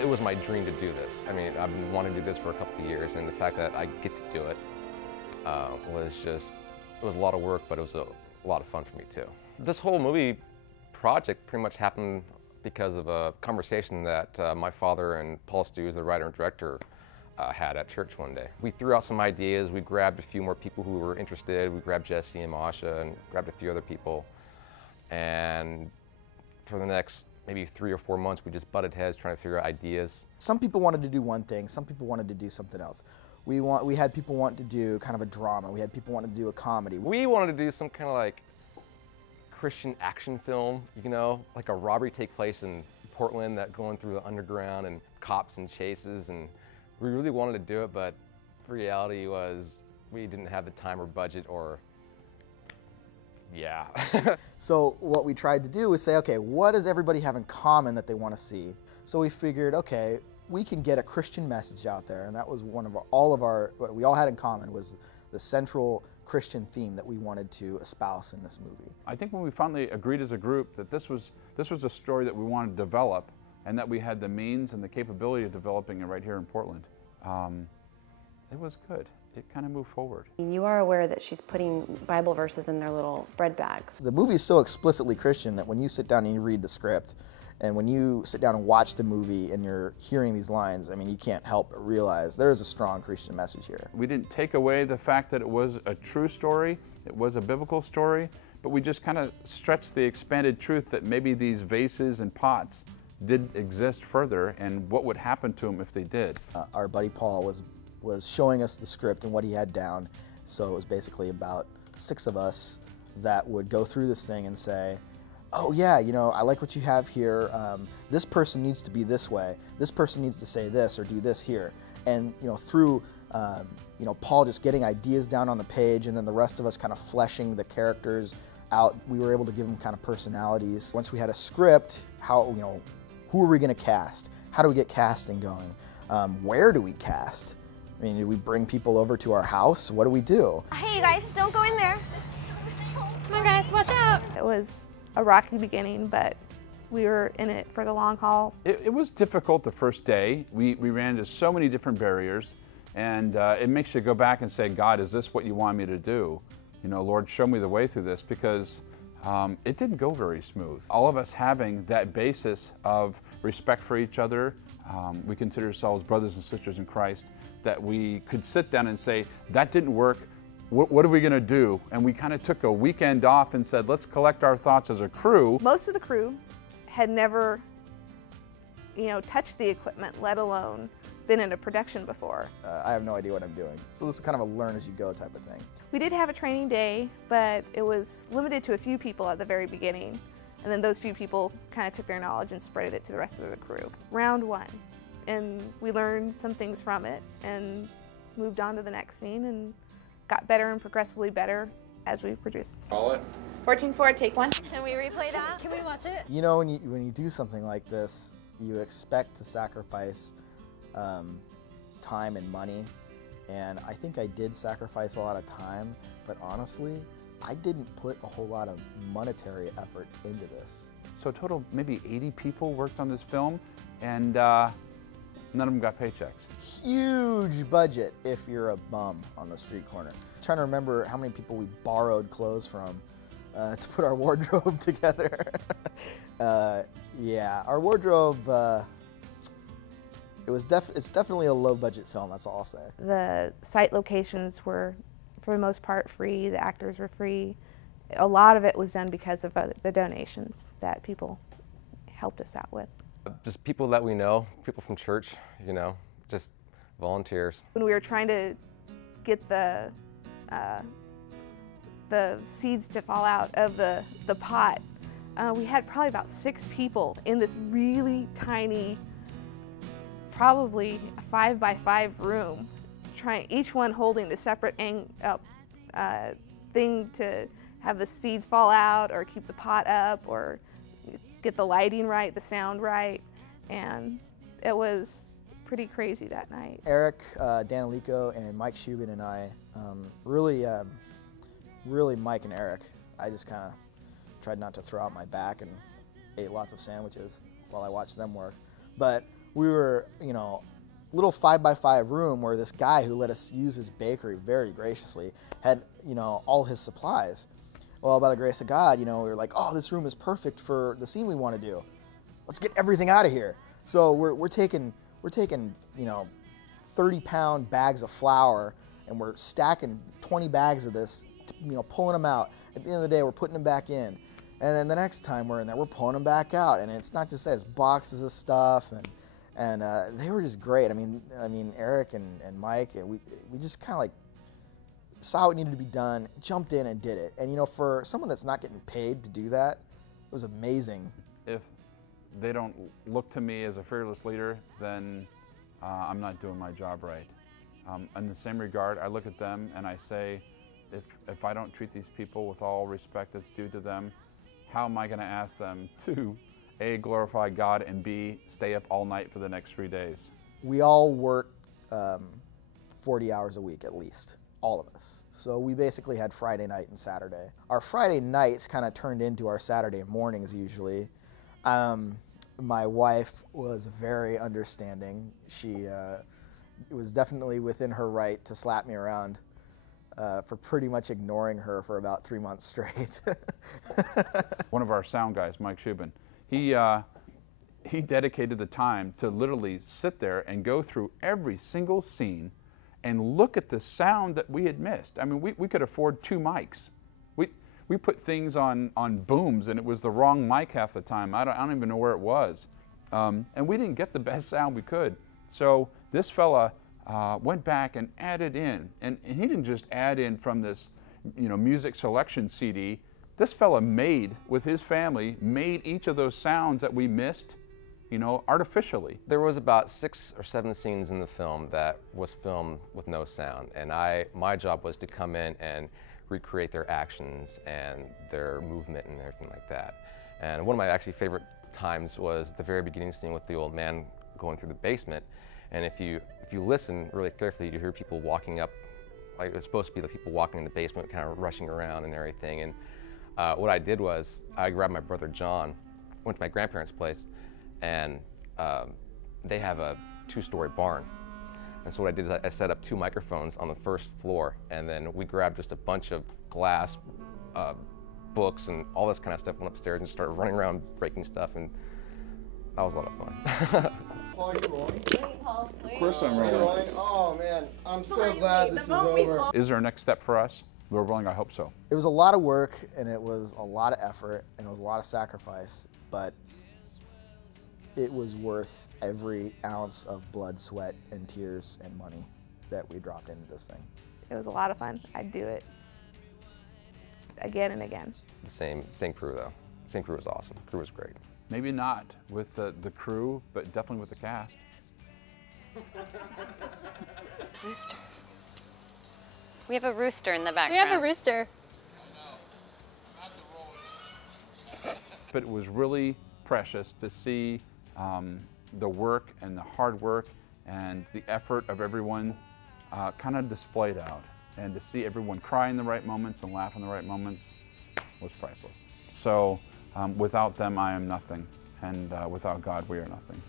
It was my dream to do this. I mean, I've been wanting to do this for a couple of years, and the fact that I get to do it it was a lot of work, but it was a lot of fun for me too. This whole movie project pretty much happened because of a conversation that my father and Paul Stoos, the writer and director, had at church one day. We threw out some ideas, we grabbed a few more people who were interested, we grabbed Jesse and Masha and grabbed a few other people, and for the next maybe 3 or 4 months we just butted heads trying to figure out ideas. Some people wanted to do one thing, some people wanted to do something else. We had people want to do kind of a drama, we had people wanting to do a comedy. We wanted to do some kind of like Christian action film, you know, like a robbery take place in Portland that going through the underground and cops and chases, and we really wanted to do it, but the reality was we didn't have the time or budget or, yeah. So what we tried to do was say, okay, what does everybody have in common that they want to see? So we figured, okay, we can get a Christian message out there, and that was one of what we all had in common was the central Christian theme that we wanted to espouse in this movie. I think when we finally agreed as a group that this was a story that we wanted to develop, and that we had the means and the capability of developing it right here in Portland, it was good. It kind of moved forward. You are aware that she's putting Bible verses in their little bread bags. The movie is so explicitly Christian that when you sit down and you read the script, and when you sit down and watch the movie and you're hearing these lines, I mean, you can't help but realize there is a strong Christian message here. We didn't take away the fact that it was a true story, it was a biblical story, but we just kind of stretched the expanded truth that maybe these vases and pots did exist further, and what would happen to them if they did. Our buddy Paul was showing us the script and what he had down, so it was basically about 6 of us that would go through this thing and say, oh yeah, you know, I like what you have here, this person needs to be this way, this person needs to say this or do this here. And you know, through you know, Paul just getting ideas down on the page and then the rest of us kind of fleshing the characters out, we were able to give them kind of personalities. Once we had a script, how, you know, who are we going to cast? How do we get casting going? Where do we cast? I mean, do we bring people over to our house? What do we do? Hey, you guys, don't go in there. Come on, guys, watch out. It was a rocky beginning, but we were in it for the long haul. It was difficult the first day. We ran into so many different barriers, and it makes you go back and say, God, is this what you want me to do? You know, Lord, show me the way through this, because it didn't go very smooth. All of us having that basis of respect for each other, we consider ourselves brothers and sisters in Christ, that we could sit down and say, that didn't work, what are we going to do? And we kind of took a weekend off and said, let's collect our thoughts as a crew. Most of the crew had never, you know, touched the equipment, let alone been in a production before. I have no idea what I'm doing. So this is kind of a learn as you go type of thing. We did have a training day, but it was limited to a few people at the very beginning. And then those few people kind of took their knowledge and spread it to the rest of the crew. Round 1. And we learned some things from it and moved on to the next scene and got better and progressively better as we produced. Call it. 14-4, take 1. Can we replay that? Can we watch it? You know, when you do something like this, you expect to sacrifice time and money, and I think I did sacrifice a lot of time, but honestly, I didn't put a whole lot of monetary effort into this. So total, maybe 80 people worked on this film, and none of them got paychecks. Huge budget if you're a bum on the street corner. I'm trying to remember how many people we borrowed clothes from to put our wardrobe together. Yeah, our wardrobe, it's definitely a low budget film, that's all I'll say. The site locations were, for the most part, free. The actors were free. A lot of it was done because of the donations that people helped us out with. Just people that we know, people from church, you know, just volunteers. When we were trying to get the seeds to fall out of the pot, we had probably about 6 people in this really tiny, probably a 5x5 room, each one holding a separate thing to have the seeds fall out or keep the pot up or get the lighting right, the sound right, and it was pretty crazy that night. Eric, Dan Alico, and Mike Shubin and I, really Mike and Eric, I just kind of tried not to throw out my back and ate lots of sandwiches while I watched them work. But we were, little 5x5 room where this guy who let us use his bakery very graciously had, all his supplies. Well, by the grace of God, we were like, oh, this room is perfect for the scene we want to do. Let's get everything out of here. So we're taking 30-pound bags of flour, and we're stacking 20 bags of this, pulling them out. At the end of the day, we're putting them back in. And then the next time we're in there, we're pulling them back out. And it's not just that, it's boxes of stuff, and they were just great. I mean, Eric and Mike, and we just kind of like saw what needed to be done, jumped in and did it. And for someone that's not getting paid to do that, it was amazing. If they don't look to me as a fearless leader, then I'm not doing my job right. In the same regard, I look at them and I say, if I don't treat these people with all respect that's due to them, how am I going to ask them to A, glorify God, and B, stay up all night for the next 3 days? We all work 40 hours a week at least, all of us. So we basically had Friday night and Saturday. Our Friday nights kind of turned into our Saturday mornings usually. My wife was very understanding. It was definitely within her right to slap me around for pretty much ignoring her for about 3 months straight. One of our sound guys, Mike Shubin, he dedicated the time to literally sit there and go through every single scene and look at the sound that we had missed. I mean, we could afford 2 mics. We put things on booms, and it was the wrong mic half the time. I don't even know where it was. And we didn't get the best sound we could. So this fella went back and added in. And he didn't just add in from this music selection CD. This fella with his family, made each of those sounds that we missed, artificially. There was about 6 or 7 scenes in the film that was filmed with no sound. And my job was to come in and recreate their actions and their movement and everything like that. And one of my actually favorite times was the very beginning scene with the old man going through the basement. And if you listen really carefully, you hear people walking up, like it's supposed to be the people walking in the basement, kind of rushing around and everything. And what I did was I grabbed my brother John, went to my grandparents' place, and they have a 2-story barn. And so what I did is I set up 2 microphones on the first floor, and then we grabbed just a bunch of glass, books, and all this kind of stuff, went upstairs and started running around breaking stuff, and that was a lot of fun. Paul, you rolling? Of course I'm rolling. Oh man, I'm so glad this is over. Is there a next step for us? Lord willing, I hope so. It was a lot of work, and it was a lot of effort, and it was a lot of sacrifice, but it was worth every ounce of blood, sweat, and tears and money that we dropped into this thing. It was a lot of fun. I'd do it again and again. The same crew though. Same crew was awesome. The crew was great. Maybe not with the crew, but definitely with the cast. Rooster. We have a rooster in the background. We have a rooster. But it was really precious to see the work and the hard work and the effort of everyone kind of displayed out. And to see everyone cry in the right moments and laugh in the right moments was priceless. So without them, I am nothing. And without God, we are nothing.